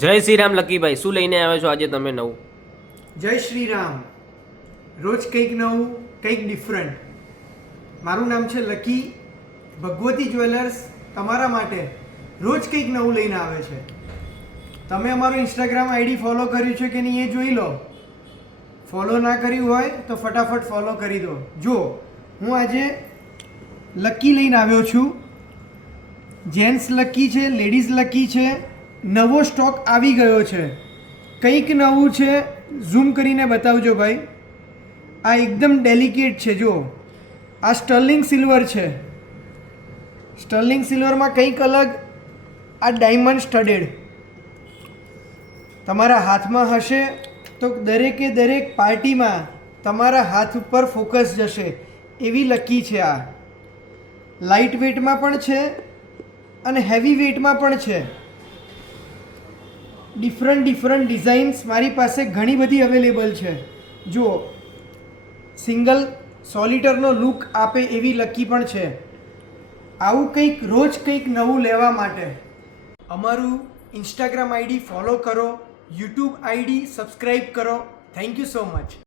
જય શ્રી રામ લકીભાઈ, શું લઈને આવ્યો છો આજે તમે નવું? જય શ્રી રામ. રોજ કંઈક નવું, કંઈક ડિફરન્ટ. મારું નામ છે લકી. ભગવતી જ્વેલર્સ તમારા માટે રોજ કંઈક નવું લઈને આવે છે. તમે અમારું ઇન્સ્ટાગ્રામ આઈડી ફોલો કર્યું છે કે નહીં એ જોઈ લો. ફોલો ના કર્યું હોય તો ફટાફટ ફોલો કરી દો. જો હું આજે લકી લઈને આવ્યો છું. જેન્ટ્સ લકી છે, લેડીઝ લકી છે. નવો સ્ટોક આવી ગયો છે. કંઈક નવું છે, ઝૂમ કરીને બતાવજો ભાઈ. આ એકદમ ડેલિકેટ છે. જો આ સ્ટર્લિંગ સિલ્વર છે. સ્ટર્લિંગ સિલ્વરમાં કંઈક અલગ. આ ડાયમંડ સ્ટડેડ તમારા હાથમાં હશે તો દરેકે દરેક પાર્ટીમાં તમારા હાથ ઉપર ફોકસ જશે એવી લકી છે. આ લાઇટ વેટમાં પણ છે અને હેવી વેટમાં પણ છે. ડિફરન્ટ ડિઝાઇન્સ મારી પાસે ઘણી બધી અવેલેબલ છે. જુઓ, સિંગલ સોલિટરનો લુક આપે એવી લકી પણ છે. આવું કંઈક રોજ કંઈક નવું લેવા માટે અમારું ઇન્સ્ટાગ્રામ આઈડી ફોલો કરો, યુટ્યુબ આઈડી સબસ્ક્રાઈબ કરો. Thank you so much.